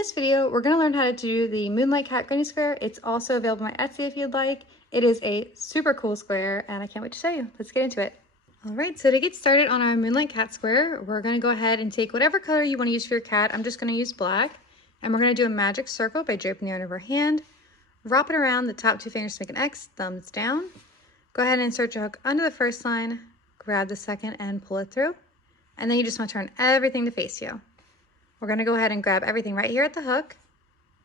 this video, we're going to learn how to do the Moonlight Cat Granny Square. It's also available on Etsy if you'd like. It is a super cool square and I can't wait to show you. Let's get into it. All right, so to get started on our Moonlight Cat Square, we're going to go ahead and take whatever color you want to use for your cat. I'm just going to use black. And we're going to do a magic circle by draping the yarn over our hand. Wrap it around the top 2 fingers to make an X, thumbs down. Go ahead and insert your hook under the first line, grab the second and pull it through. And then you just want to turn everything to face you. We're going to go ahead and grab everything right here at the hook,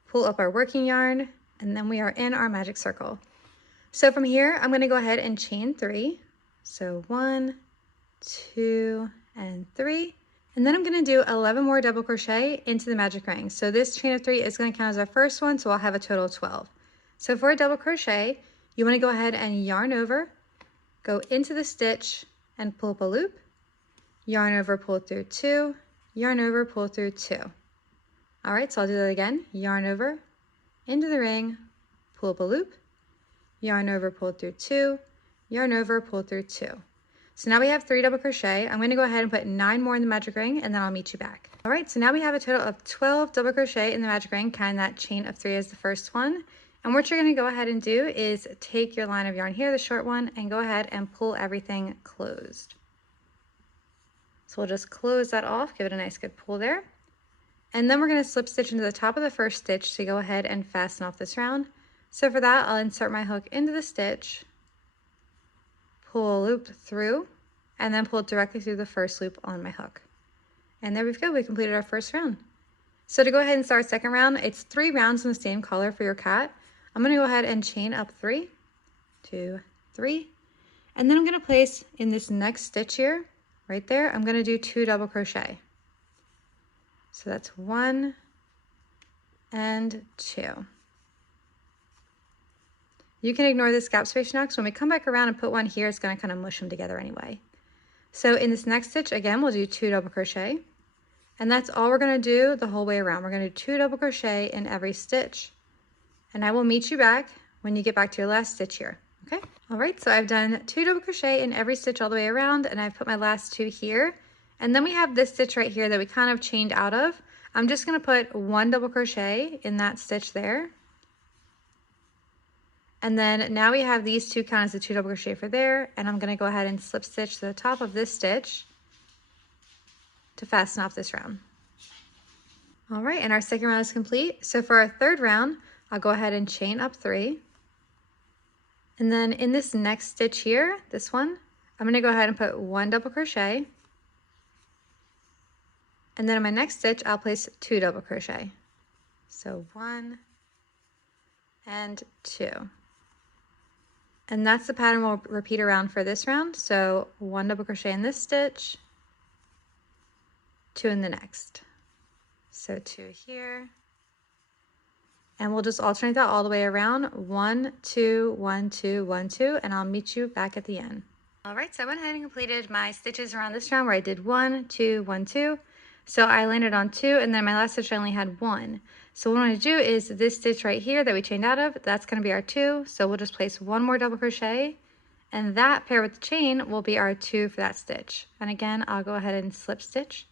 pull up our working yarn, and then we are in our magic circle. So from here, I'm going to go ahead and chain 3. So 1, 2, and 3. And then I'm going to do 11 more double crochet into the magic ring. So this chain of 3 is going to count as our first one, so I'll have a total of 12. So for a double crochet, you want to go ahead and yarn over, go into the stitch and pull up a loop, yarn over, pull through 2, yarn over, pull through 2. All right, so I'll do that again. Yarn over, into the ring, pull up a loop, yarn over, pull through 2, yarn over, pull through 2. So now we have 3 double crochet. I'm going to go ahead and put 9 more in the magic ring and then I'll meet you back. All right, so now we have a total of 12 double crochet in the magic ring, counting that chain of 3 as the first one. And what you're going to go ahead and do is take your line of yarn here, the short one, and go ahead and pull everything closed. So we'll just close that off, give it a nice good pull there. And then we're going to slip stitch into the top of the first stitch to go ahead and fasten off this round. So for that, I'll insert my hook into the stitch, pull a loop through, and then pull it directly through the first loop on my hook. And there we go, we completed our first round. So to go ahead and start our second round, it's 3 rounds in the same color for your cat. I'm going to go ahead and chain up 3, 2, 3, and then I'm going to place in this next stitch here, right there, I'm going to do 2 double crochet. So that's 1 and 2. You can ignore this gap space now because when we come back around and put one here, it's going to kind of mush them together anyway. So in this next stitch, again, we'll do 2 double crochet. And that's all we're going to do the whole way around. We're going to do 2 double crochet in every stitch. And I will meet you back when you get back to your last stitch here. Okay. All right. So I've done 2 double crochet in every stitch all the way around, and I've put my last 2 here. And then we have this stitch right here that we kind of chained out of. I'm just going to put 1 double crochet in that stitch there. And then now we have these 2 count as the 2 double crochet for there. And I'm going to go ahead and slip stitch to the top of this stitch to fasten off this round. All right. And our second round is complete. So for our third round, I'll go ahead and chain up 3. And then in this next stitch here, this one, I'm going to go ahead and put 1 double crochet. And then in my next stitch, I'll place 2 double crochet. So 1 and 2. And that's the pattern we'll repeat around for this round. So 1 double crochet in this stitch, 2 in the next. So 2 here. And we'll just alternate that all the way around. 1, 2, 1, 2, 1, 2, and I'll meet you back at the end. All right, so I went ahead and completed my stitches around this round where I did 1, 2, 1, 2. So I landed on 2, and then my last stitch I only had 1. So what I'm going to do is this stitch right here that we chained out of, that's going to be our 2. So we'll just place 1 more double crochet, and that paired with the chain will be our 2 for that stitch. And again, I'll go ahead and slip stitch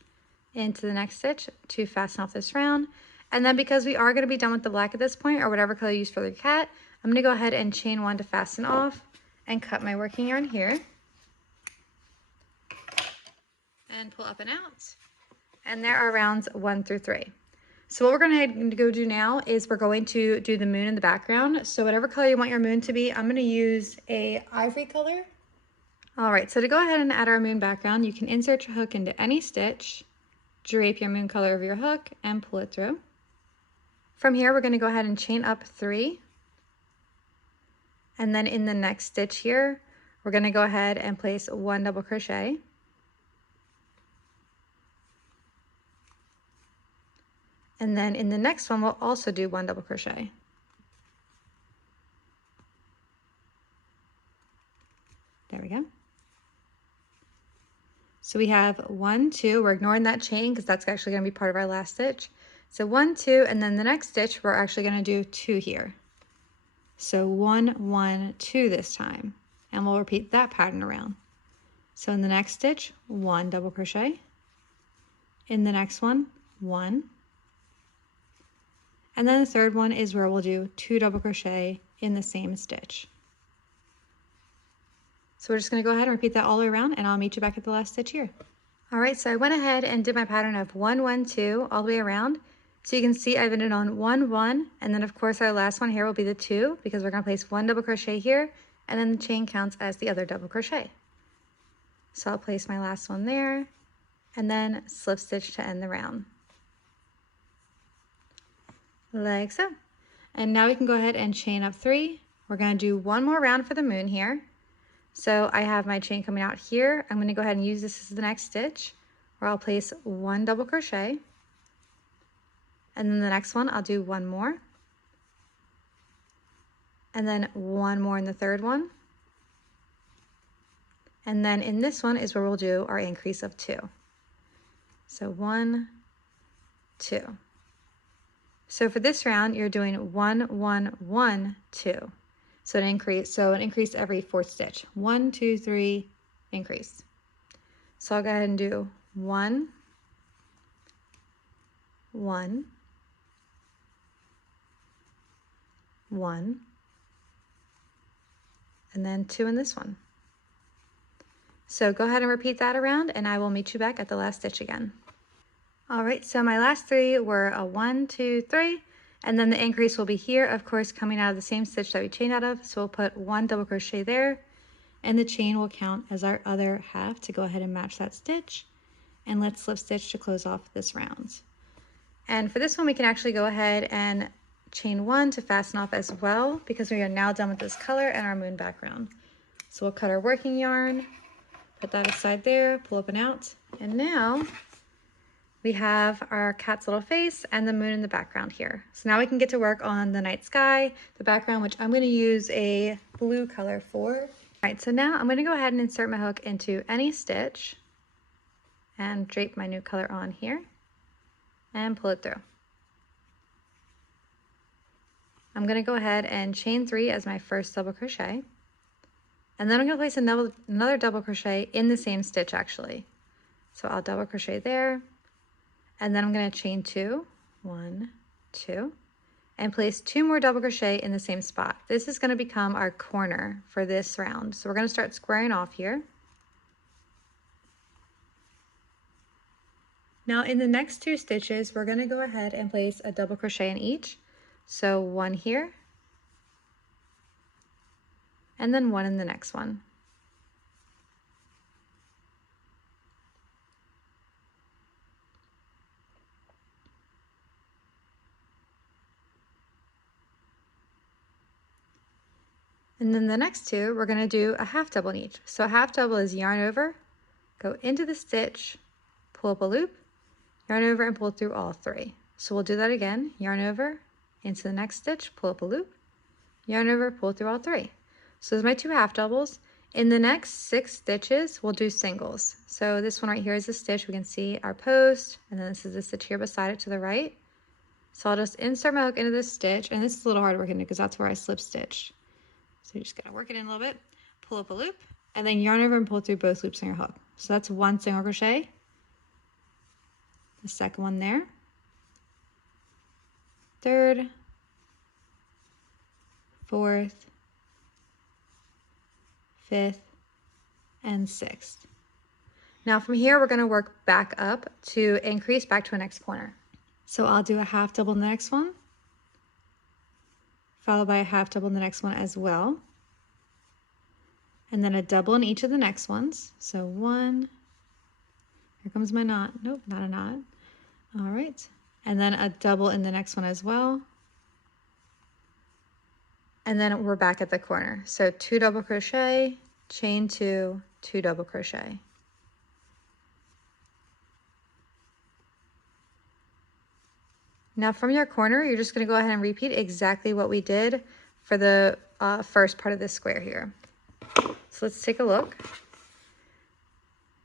into the next stitch to fasten off this round. And then because we are going to be done with the black at this point, or whatever color you use for the cat, I'm going to go ahead and chain 1 to fasten off and cut my working yarn here. And pull up and out. And there are rounds 1 through 3. So what we're going to go do now is we're going to do the moon in the background. So whatever color you want your moon to be, I'm going to use a ivory color. All right, so to go ahead and add our moon background, you can insert your hook into any stitch, drape your moon color over your hook, and pull it through. From here, we're going to go ahead and chain up 3. And then in the next stitch here, we're going to go ahead and place 1 double crochet. And then in the next one, we'll also do 1 double crochet. There we go. So we have 1, 2, we're ignoring that chain because that's actually going to be part of our last stitch. So 1, 2, and then the next stitch, we're actually going to do 2 here. So 1, 1, 2 this time. And we'll repeat that pattern around. So in the next stitch, 1 double crochet. In the next one, 1. And then the third one is where we'll do 2 double crochet in the same stitch. So we're just going to go ahead and repeat that all the way around, and I'll meet you back at the last stitch here. All right, so I went ahead and did my pattern of 1, 1, 2 all the way around. So you can see I've ended on 1, 1, and then of course our last one here will be the 2, because we're going to place 1 double crochet here, and then the chain counts as the other double crochet. So I'll place my last one there, and then slip stitch to end the round. Like so. And now we can go ahead and chain up 3. We're going to do one more round for the moon here. So I have my chain coming out here. I'm going to go ahead and use this as the next stitch, where I'll place 1 double crochet. And then the next one, I'll do 1 more. And then 1 more in the third one. And then in this one is where we'll do our increase of 2. So 1, 2. So for this round, you're doing 1, 1, 1, 2. So an increase every 4th stitch. 1, 2, 3, increase. So I'll go ahead and do 1, 1, 1, and then 2 in this one. So go ahead and repeat that around, and I will meet you back at the last stitch again. All right, so my last 3 were a 1, 2, 3, and then the increase will be here, of course, coming out of the same stitch that we chained out of. So we'll put 1 double crochet there, and the chain will count as our other half to go ahead and match that stitch. And let's slip stitch to close off this round. And for this one, we can actually go ahead and chain 1 to fasten off as well, because we are now done with this color and our moon background. So we'll cut our working yarn, put that aside there, pull up and out, and now we have our cat's little face and the moon in the background here. So now we can get to work on the night sky, the background, which I'm going to use a blue color for. All right, so now I'm going to go ahead and insert my hook into any stitch and drape my new color on here and pull it through. I'm going to go ahead and chain 3 as my first double crochet, and then I'm going to place another double crochet in the same stitch actually. So I'll double crochet there, and then I'm going to chain 2, 1, 2, and place 2 more double crochet in the same spot. This is going to become our corner for this round. So we're going to start squaring off here. Now in the next 2 stitches, we're going to go ahead and place a double crochet in each. So 1 here, and then 1 in the next one. And then the next 2, we're going to do a half double in each. So a half double is yarn over, go into the stitch, pull up a loop, yarn over, and pull through all 3. So we'll do that again, yarn over, into the next stitch, pull up a loop, yarn over, pull through all 3. So there's my 2 half doubles. In the next 6 stitches, we'll do singles. So this one right here is a stitch. We can see our post, and then this is the stitch here beside it to the right. So I'll just insert my hook into this stitch, and this is a little hard working because that's where I slip stitched. So you're just gonna work it in a little bit, pull up a loop, and then yarn over and pull through both loops on your hook. So that's 1 single crochet, the second one there, third, fourth, fifth, and sixth. Now from here, we're gonna work back up to increase back to a next corner. So I'll do a half double in the next one, followed by a half double in the next one as well, and then a double in each of the next ones. So 1, here comes my knot, nope, not a knot. All right, and then a double in the next one as well. And then we're back at the corner. So 2 double crochet, chain 2, 2 double crochet. Now from your corner, you're just going to go ahead and repeat exactly what we did for the first part of this square here. So let's take a look.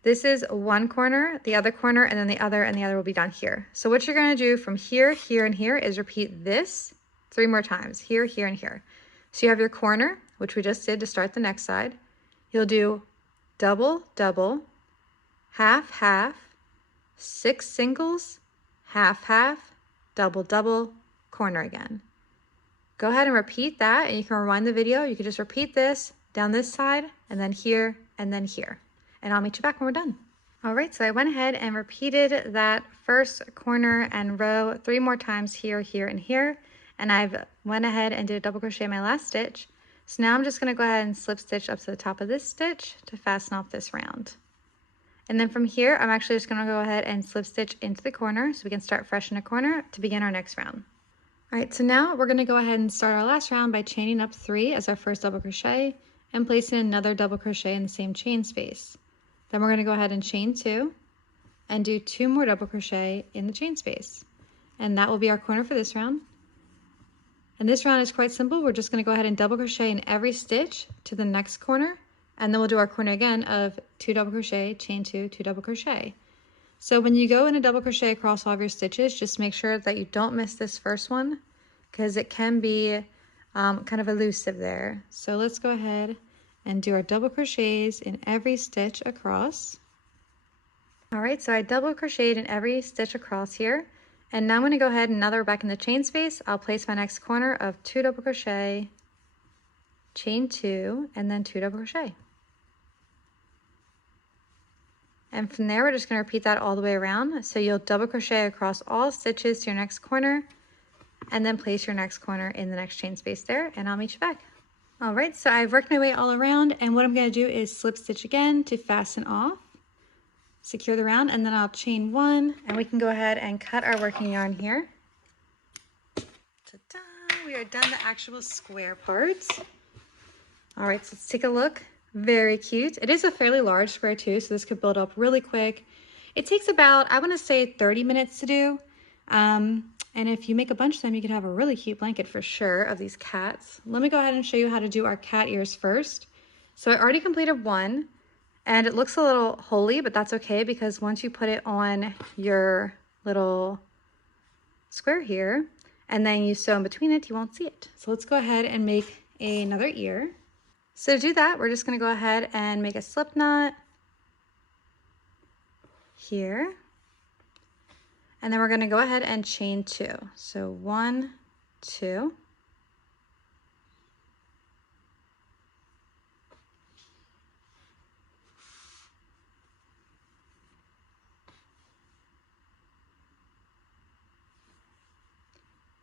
This is one corner, the other corner, and then the other will be done here. So what you're going to do from here, here, and here is repeat this 3 more times, here, here, and here. So you have your corner, which we just did to start the next side. You'll do double, double, half, half, 6 singles, half, half, double, double, corner again. Go ahead and repeat that, and you can rewind the video. You can just repeat this down this side, and then here, and then here. And I'll meet you back when we're done. All right, so I went ahead and repeated that first corner and row 3 more times here, here, and here. And I've went ahead and did a double crochet in my last stitch. So now I'm just gonna go ahead and slip stitch up to the top of this stitch to fasten off this round. And then from here, I'm actually just gonna go ahead and slip stitch into the corner so we can start fresh in a corner to begin our next round. All right, so now we're gonna go ahead and start our last round by chaining up 3 as our first double crochet and placing another double crochet in the same chain space. Then we're gonna go ahead and chain 2 and do 2 more double crochet in the chain space. And that will be our corner for this round. And this round is quite simple. We're just gonna go ahead and double crochet in every stitch to the next corner, and then we'll do our corner again of 2 double crochet, chain 2, 2 double crochet. So when you go in a double crochet across all of your stitches, just make sure that you don't miss this first one because it can be kind of elusive there. So let's go ahead and do our double crochets in every stitch across. All right, so I double crocheted in every stitch across here. And now I'm gonna go ahead and now that we're back in the chain space, I'll place my next corner of 2 double crochet, chain 2, and then 2 double crochet. And from there, we're just gonna repeat that all the way around. So you'll double crochet across all stitches to your next corner, and then place your next corner in the next chain space there, and I'll meet you back. All right, so I've worked my way all around, and what I'm gonna do is slip stitch again to fasten off, secure the round, and then I'll chain 1, and we can go ahead and cut our working yarn here. Ta-da! We are done the actual square parts. All right, so let's take a look. Very cute. It is a fairly large square too, so this could build up really quick. It takes about, I wanna say 30 minutes to do. And if you make a bunch of them, you could have a really cute blanket for sure of these cats. Let me go ahead and show you how to do our cat ears first. So I already completed one, and it looks a little holy, but that's okay because once you put it on your little square here, and then you sew in between it, you won't see it. So let's go ahead and make another ear. So to do that, we're just gonna go ahead and make a slip knot here. And then we're gonna go ahead and chain 2. So 1, 2.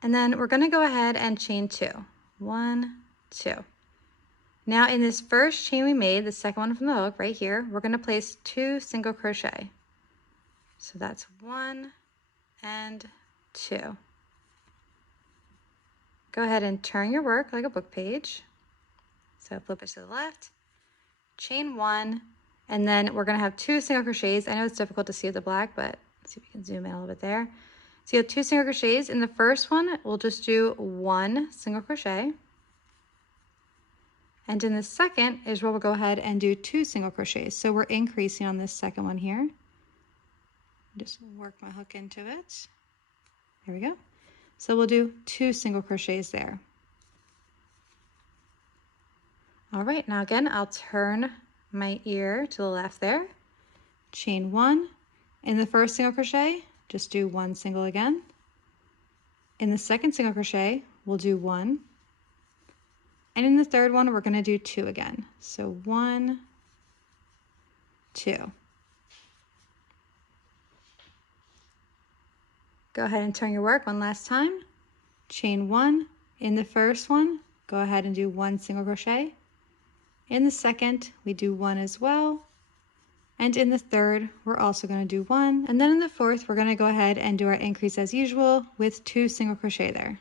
And then we're gonna go ahead and chain 2. 1, 2. Now in this first chain we made, the second one from the hook right here, we're gonna place 2 single crochet. So that's 1 and 2. Go ahead and turn your work like a book page. So flip it to the left, chain 1, and then we're gonna have 2 single crochets. I know it's difficult to see with the black, but let's see if we can zoom in a little bit there. So you have 2 single crochets. In the first one, we'll just do 1 single crochet. And in the second is where we'll go ahead and do 2 single crochets. So we're increasing on this second one here. Just work my hook into it. There we go. So we'll do 2 single crochets there. All right, now again, I'll turn my ear to the left there. Chain 1. In the first single crochet, just do 1 single again. In the second single crochet, we'll do 1. And in the third one, we're gonna do 2 again. So 1, 2. Go ahead and turn your work one last time. Chain 1. In the first one, go ahead and do 1 single crochet. In the second, we do 1 as well. And in the third, we're also gonna do 1. And then in the fourth, we're gonna go ahead and do our increase as usual with 2 single crochet there.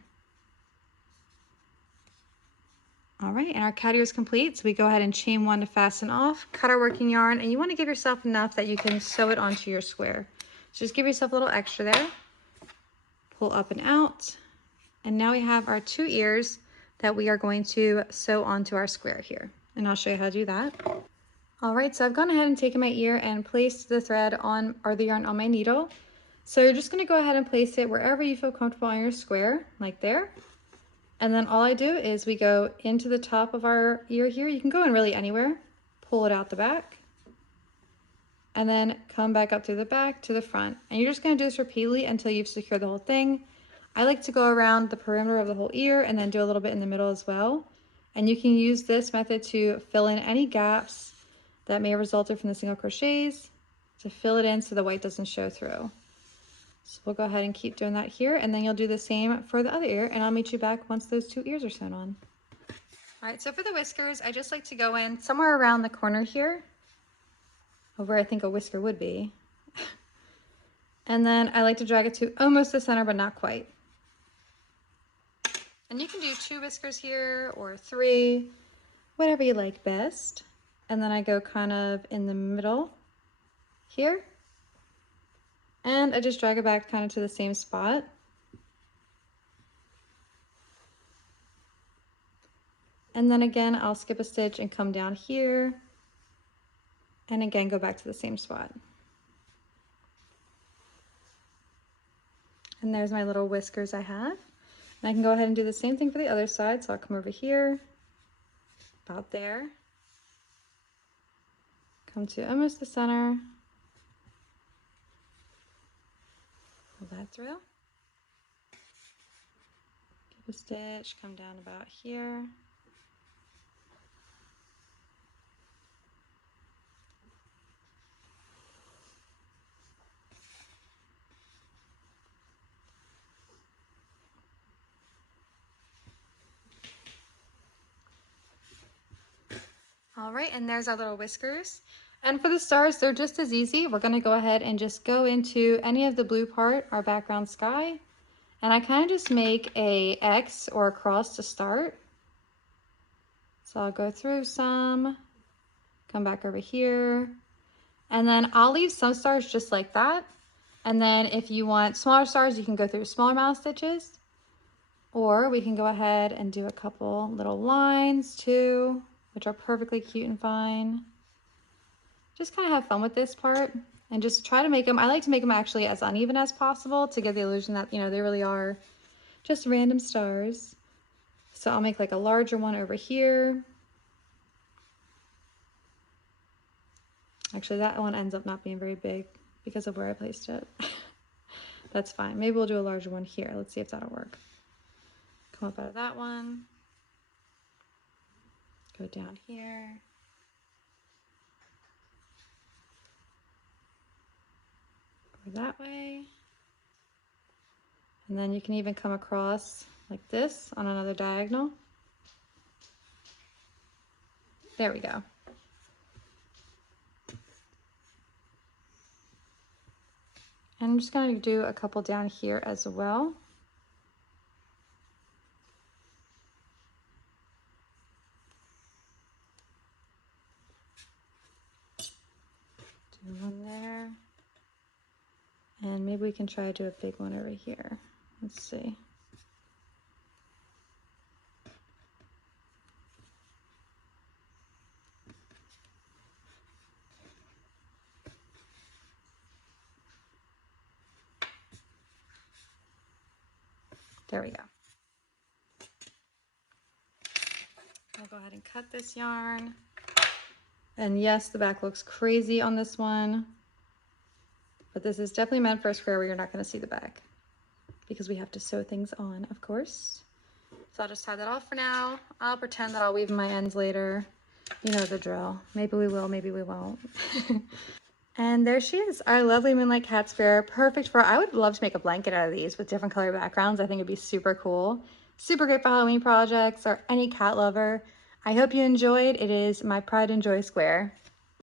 All right, and our cat ear is complete. So we go ahead and chain 1 to fasten off, cut our working yarn, and you wanna give yourself enough that you can sew it onto your square. So just give yourself a little extra there. Pull up and out. And now we have our 2 ears that we are going to sew onto our square here. And I'll show you how to do that. All right, so I've gone ahead and taken my ear and placed the thread on, or the yarn on my needle. So you're just gonna go ahead and place it wherever you feel comfortable on your square, like there. And then all I do is we go into the top of our ear here. You can go in really anywhere. Pull it out the back. And then come back up through the back to the front. And you're just gonna do this repeatedly until you've secured the whole thing. I like to go around the perimeter of the whole ear and then do a little bit in the middle as well. And you can use this method to fill in any gaps that may have resulted from the single crochets, to fill it in so the white doesn't show through. So we'll go ahead and keep doing that here, and then you'll do the same for the other ear, and I'll meet you back once those 2 ears are sewn on. All right, so for the whiskers, I just like to go in somewhere around the corner here, of where I think a whisker would be. And then I like to drag it to almost the center, but not quite. And you can do 2 whiskers here or 3, whatever you like best. And then I go kind of in the middle here. And I just drag it back kind of to the same spot. And then again, I'll skip a stitch and come down here. And again, go back to the same spot. And there's my little whiskers I have. And I can go ahead and do the same thing for the other side. So I'll come over here, about there. Come to almost the center. Pull that through. Give a stitch, come down about here. All right, and there's our little whiskers. And for the stars, they're just as easy. We're gonna go ahead and just go into any of the blue part, our background sky. And I kind of just make a X or a cross to start. So I'll go through some, come back over here, and then I'll leave some stars just like that. And then if you want smaller stars, you can go through smaller amount of stitches, or we can go ahead and do a couple little lines too, which are perfectly cute and fine. Just kind of have fun with this part and just try to make them, I like to make them actually as uneven as possible to give the illusion that, you know, they really are just random stars. So I'll make like a larger one over here. Actually, that one ends up not being very big because of where I placed it. That's fine. Maybe we'll do a larger one here. Let's see if that'll work. Come up out of that one. Go down here. Go that way. And then you can even come across like this on another diagonal. There we go. And I'm just going to do a couple down here as well. Do one there. And maybe we can try to do a big one over here. Let's see. There we go. I'll go ahead and cut this yarn. And yes, the back looks crazy on this one, but this is definitely meant for a square where you're not going to see the back because we have to sew things on, of course. So I'll just tie that off for now. I'll pretend that I'll weave my ends later. You know the drill. Maybe we will, maybe we won't. And there she is, our lovely Moonlight cat square. Perfect for, I would love to make a blanket out of these with different color backgrounds. I think it'd be super cool. Super great for Halloween projects or any cat lover. I hope you enjoyed. It is my pride and joy square.